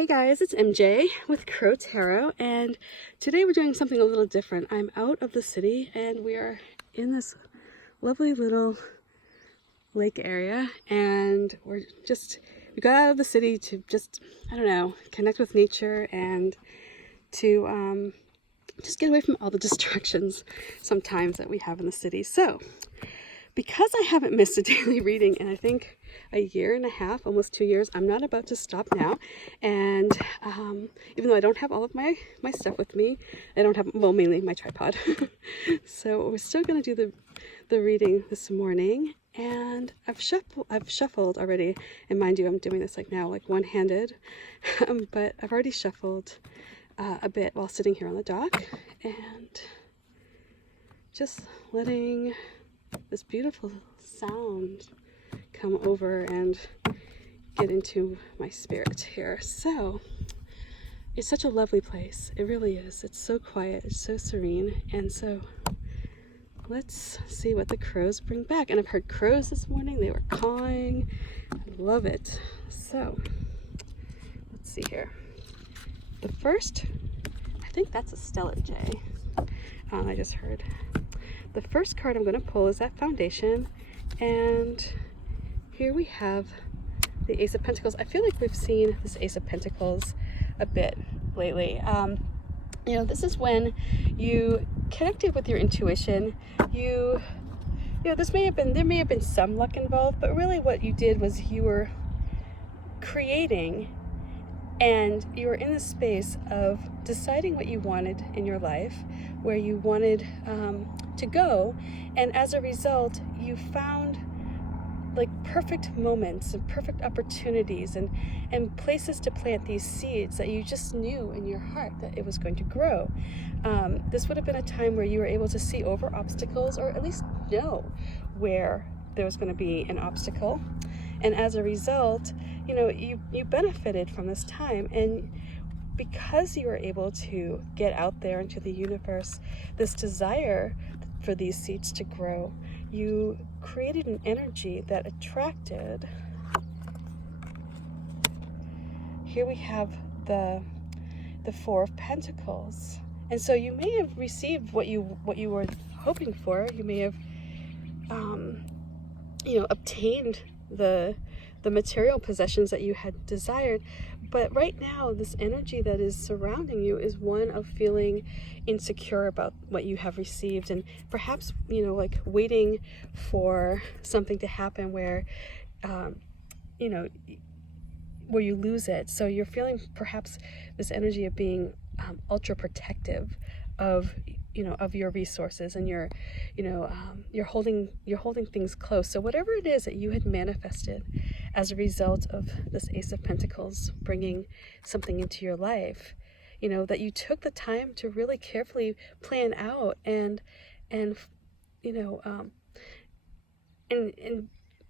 Hey guys, it's MJ with Crow Tarot, and today we're doing something a little different. I'm out of the city and we are in this lovely little lake area, and we got out of the city to just, I don't know, connect with nature and to just get away from all the distractions sometimes that we have in the city. So, because I haven't missed a daily reading in I think a year and a half, almost 2 years, I'm not about to stop now. And even though I don't have all of my stuff with me, I don't have, well, mainly my tripod. So we're still going to do the reading this morning. And I've shuffled already. And mind you, I'm doing this like now, like one-handed. But I've already shuffled a bit while sitting here on the dock. And just letting this beautiful sound come over and get into my spirit here. So it's such a lovely place. It really is. It's so quiet. It's so serene. And so let's see what the crows bring back. And I've heard crows this morning. They were cawing. I love it. So let's see here. The first, I think that's a stellar J. I just heard. The first card I'm going to pull is that Foundation, and here we have the Ace of Pentacles. I feel like we've seen this Ace of Pentacles a bit lately. You know, this is when you connected with your intuition. You know, there may have been some luck involved, but really what you did was you were creating, and you were in the space of deciding what you wanted in your life, where you wanted to go, and as a result, you found like perfect moments and perfect opportunities and places to plant these seeds that you just knew in your heart that it was going to grow. This would have been a time where you were able to see over obstacles, or at least know where there was going to be an obstacle. And as a result, you know, you benefited from this time. And because you were able to get out there into the universe, this desire for these seeds to grow, you created an energy that attracted. Here we have the Four of Pentacles. And so you may have received what you were hoping for. You may have you know, obtained the material possessions that you had desired, but right now this energy that is surrounding you is one of feeling insecure about what you have received, and perhaps, you know, like waiting for something to happen where you know, where you lose it. So you're feeling perhaps this energy of being ultra protective of, you know, of your resources, and you're, you know, you're holding things close. So whatever it is that you had manifested as a result of this Ace of Pentacles bringing something into your life, you know, that you took the time to really carefully plan out and you know,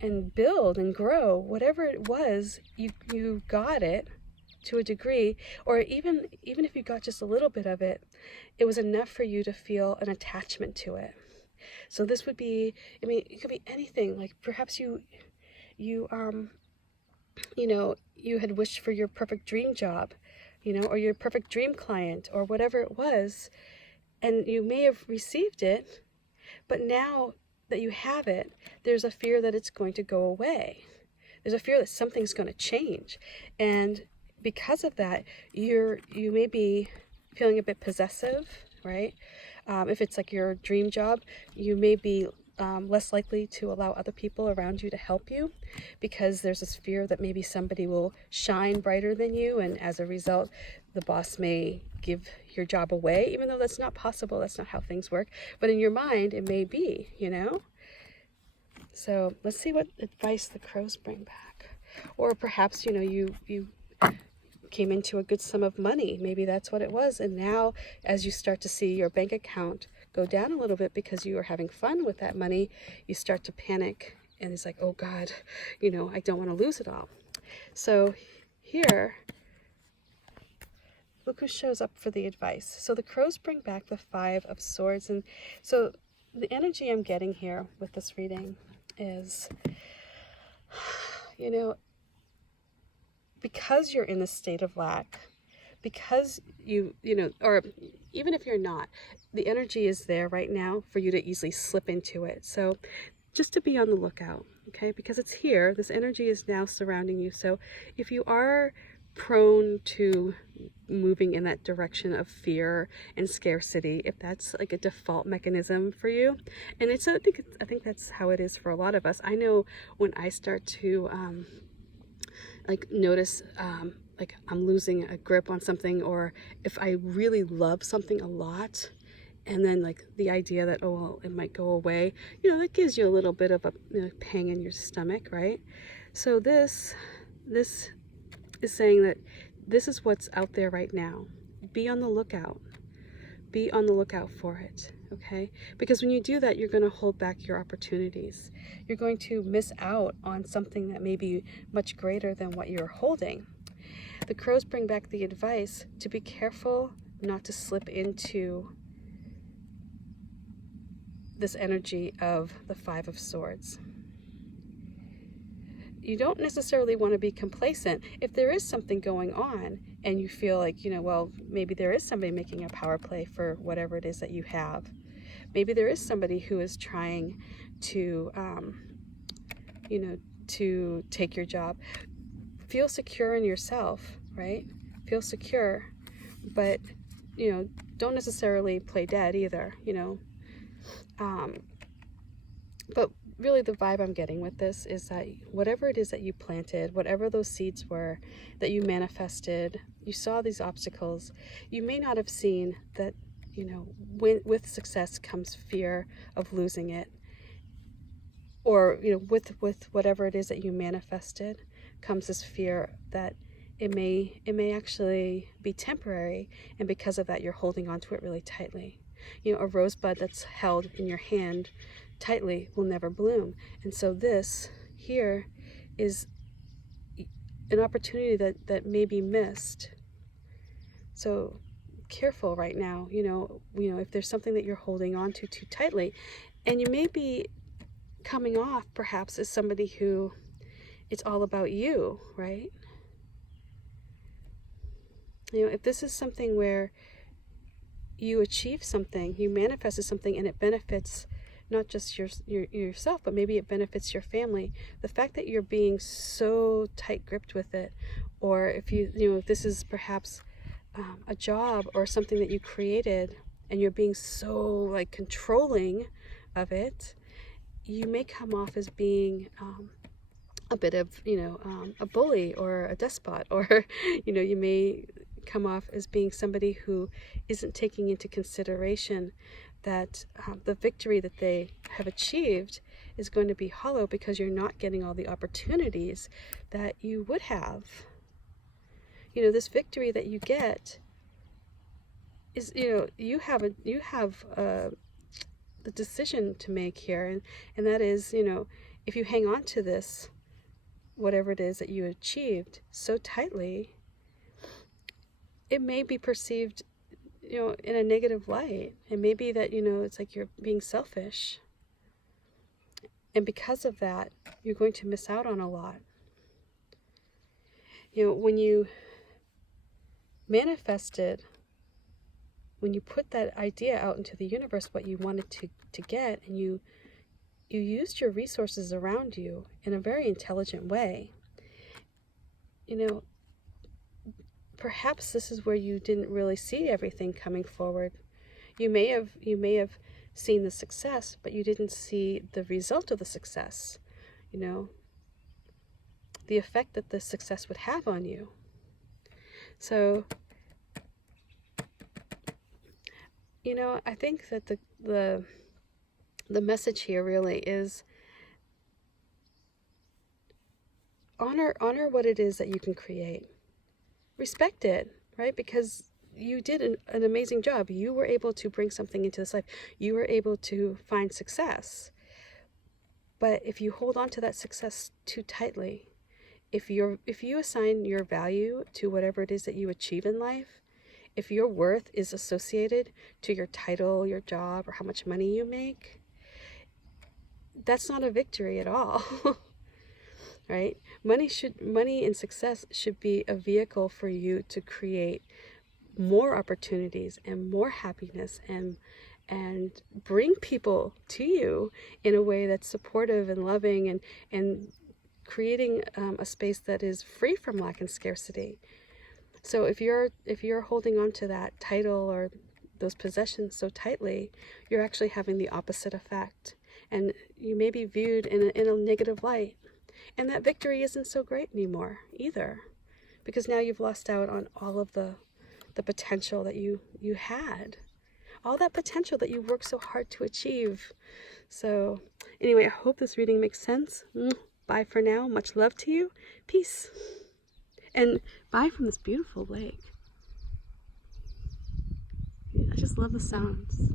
and build and grow, whatever it was, you got it to a degree, or even if you got just a little bit of it, it was enough for you to feel an attachment to it. So this would be, I mean, it could be anything. Like perhaps you know, you had wished for your perfect dream job, you know, or your perfect dream client, or whatever it was, and you may have received it, but now that you have it, there's a fear that it's going to go away. There's a fear that something's going to change, and because of that, you may be feeling a bit possessive, right? If it's like your dream job, you may be less likely to allow other people around you to help you, because there's this fear that maybe somebody will shine brighter than you, and as a result, the boss may give your job away, even though that's not possible. That's not how things work. But in your mind, it may be, you know? So let's see what advice the crows bring back. Or perhaps, you know, you came into a good sum of money. Maybe that's what it was. And now, as you start to see your bank account go down a little bit because you are having fun with that money, you start to panic. And it's like, oh God, you know, I don't want to lose it all. So here, look who shows up for the advice. So the crows bring back the Five of Swords. And so the energy I'm getting here with this reading is, you know, because you're in a state of lack, because you know, or even if you're not, the energy is there right now for you to easily slip into it. So just to be on the lookout, okay? Because it's here, this energy is now surrounding you. So if you are prone to moving in that direction of fear and scarcity, if that's like a default mechanism for you, and I think that's how it is for a lot of us. I know when I start to like notice like I'm losing a grip on something, or if I really love something a lot, and then like the idea that, oh well, it might go away, you know, that gives you a little bit of a, you know, pang in your stomach, right? So this is saying that this is what's out there right now. Be on the lookout. Be on the lookout for it, okay? Because when you do that, you're going to hold back your opportunities. You're going to miss out on something that may be much greater than what you're holding. The crows bring back the advice to be careful not to slip into this energy of the Five of Swords. You don't necessarily want to be complacent. If there is something going on and you feel like, you know, well, maybe there is somebody making a power play for whatever it is that you have. Maybe there is somebody who is trying to, you know, to take your job. Feel secure in yourself, right? Feel secure, but, you know, don't necessarily play dead either, you know. But really the vibe I'm getting with this is that whatever it is that you planted, whatever those seeds were that you manifested, you saw these obstacles, you may not have seen that, you know, with success comes fear of losing it, or, you know, with whatever it is that you manifested comes this fear that it may actually be temporary, and because of that you're holding on to it really tightly. You know, a rosebud that's held in your hand tightly will never bloom. And so this here is an opportunity that may be missed. So careful right now, you know, if there's something that you're holding on to too tightly, and you may be coming off perhaps as somebody who it's all about you, right? You know, if this is something where you achieve something, you manifested something, and it benefits not just yourself, but maybe it benefits your family. The fact that you're being so tight-gripped with it, or if if this is perhaps a job or something that you created, and you're being so like controlling of it, you may come off as being a bit of, a bully or a despot, or, you may come off as being somebody who isn't taking into consideration that the victory that they have achieved is going to be hollow because you're not getting all the opportunities that you would have. This victory that you get is, you have the decision to make here, and that is, if you hang on to this, whatever it is that you achieved so tightly, it may be perceived, in a negative light. It may be that, it's like you're being selfish. And because of that, you're going to miss out on a lot. When you manifested, when you put that idea out into the universe, what you wanted to get, and you used your resources around you in a very intelligent way, perhaps this is where you didn't really see everything coming forward. You may have seen the success, but you didn't see the result of the success, the effect that the success would have on you. So, I think that the message here really is honor what it is that you can create. Respect it, right? Because you did an amazing job. You were able to bring something into this life. You were able to find success. But if you hold on to that success too tightly, if you assign your value to whatever it is that you achieve in life, if your worth is associated to your title, your job, or how much money you make, that's not a victory at all. right? Money and success should be a vehicle for you to create more opportunities and more happiness and bring people to you in a way that's supportive and loving and creating a space that is free from lack and scarcity. So if you're holding on to that title or those possessions so tightly, you're actually having the opposite effect, and you may be viewed in a negative light, and that victory isn't so great anymore either, because now you've lost out on all of the potential that you had, all that potential that you worked so hard to achieve. So anyway, I hope this reading makes sense. Bye for now. Much love to you. Peace. And bye from this beautiful lake. I just love the sounds.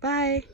Bye.